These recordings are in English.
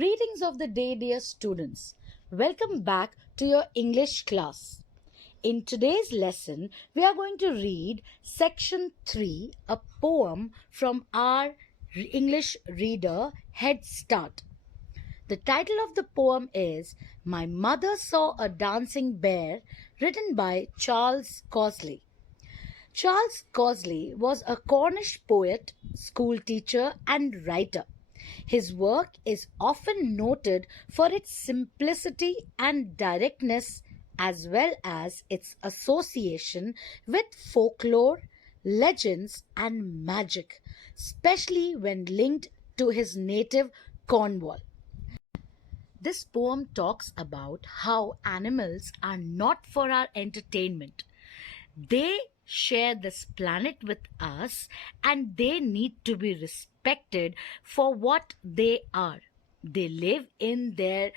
Greetings of the day, dear students. Welcome back to your English class. In today's lesson, we are going to read section 3, a poem from our English reader, Head Start. The title of the poem is My Mother Saw a Dancing Bear, written by Charles Causley. Charles Causley was a Cornish poet, school teacher, and writer. His work is often noted for its simplicity and directness, as well as its association with folklore, legends, and magic, especially when linked to his native Cornwall. This poem talks about how animals are not for our entertainment. They share this planet with us and they need to be respected for what they are. They live in their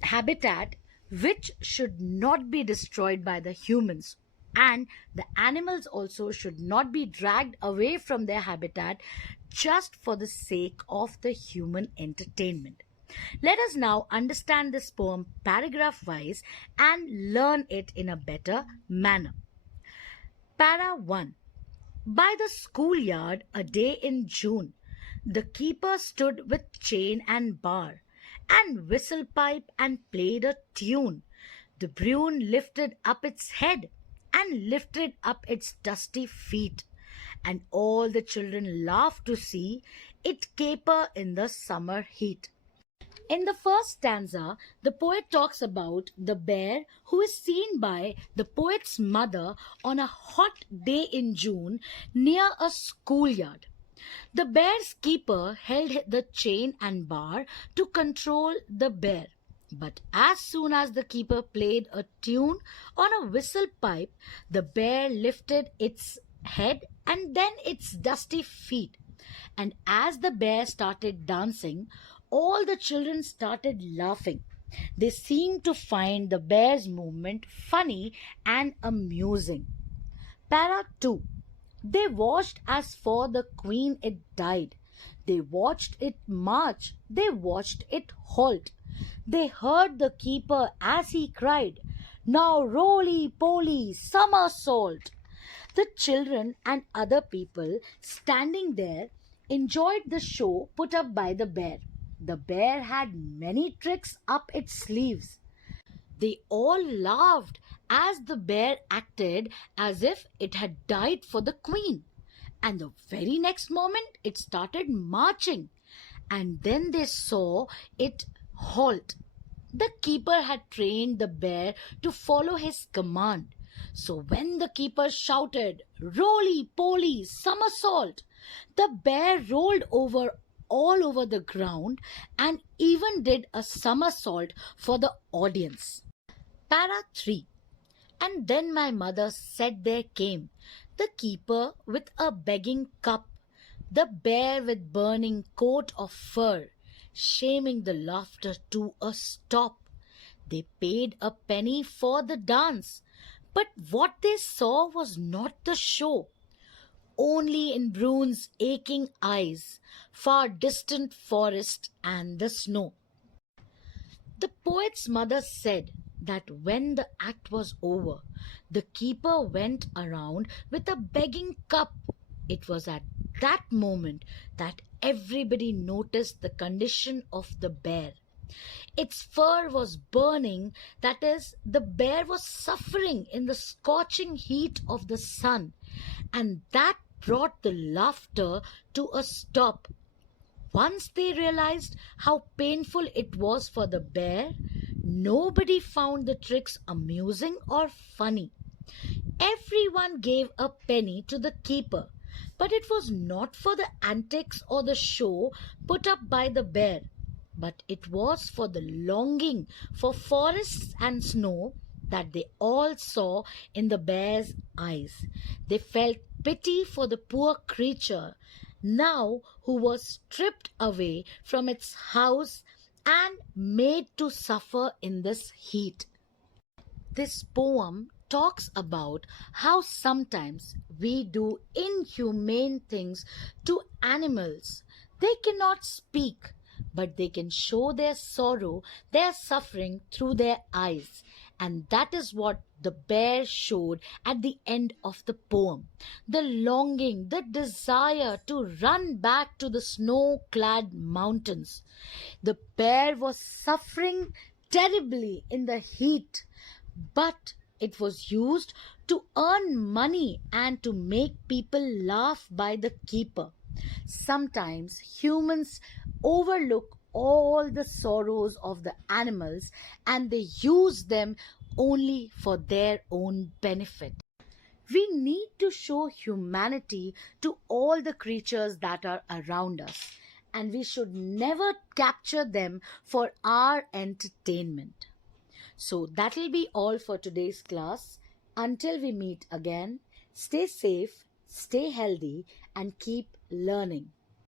habitat, which should not be destroyed by the humans. And the animals also should not be dragged away from their habitat just for the sake of the human entertainment. Let us now understand this poem paragraph wise and learn it in a better manner. Para 1. By the schoolyard a day in June, the keeper stood with chain and bar, and whistle pipe and played a tune. The Brune lifted up its head, and lifted up its dusty feet, and all the children laughed to see it caper in the summer heat. In the first stanza, the poet talks about the bear who is seen by the poet's mother on a hot day in June near a schoolyard. The bear's keeper held the chain and bar to control the bear. But as soon as the keeper played a tune on a whistle pipe, the bear lifted its head and then its dusty feet. And as the bear started dancing, all the children started laughing. They seemed to find the bear's movement funny and amusing. Para 2. They watched as for the queen it died. They watched it march. They watched it halt. They heard the keeper as he cried, Now roly-poly, somersault. The children and other people standing there enjoyed the show put up by the bear. The bear had many tricks up its sleeves. They all laughed as the bear acted as if it had died for the queen. And the very next moment it started marching. And then they saw it halt. The keeper had trained the bear to follow his command. So when the keeper shouted, Roly-poly, somersault, the bear rolled all over the ground and even did a somersault for the audience. Para 3. And then my mother said there came the keeper with a begging cup, the bear with burning coat of fur, shaming the laughter to a stop. They paid a penny for the dance, but what they saw was not the show. Only in Brune's aching eyes, far distant forest and the snow. The poet's mother said that when the act was over, the keeper went around with a begging cup. It was at that moment that everybody noticed the condition of the bear. Its fur was burning, that is, the bear was suffering in the scorching heat of the sun, and that brought the laughter to a stop. Once they realized how painful it was for the bear, nobody found the tricks amusing or funny. Everyone gave a penny to the keeper, but it was not for the antics or the show put up by the bear, but it was for the longing for forests and snow that they all saw in the bear's eyes. They felt pity for the poor creature now who was stripped away from its house and made to suffer in this heat. This poem talks about how sometimes we do inhumane things to animals. They cannot speak, but they can show their sorrow, their suffering through their eyes. And that is what the bear showed at the end of the poem. The longing, the desire to run back to the snow-clad mountains. The bear was suffering terribly in the heat, but it was used to earn money and to make people laugh by the keeper. Sometimes humans overlook all the sorrows of the animals and they use them only for their own benefit. We need to show humanity to all the creatures that are around us, and we should never capture them for our entertainment. So that'll be all for today's class. Until we meet again, stay safe, stay healthy, and keep learning.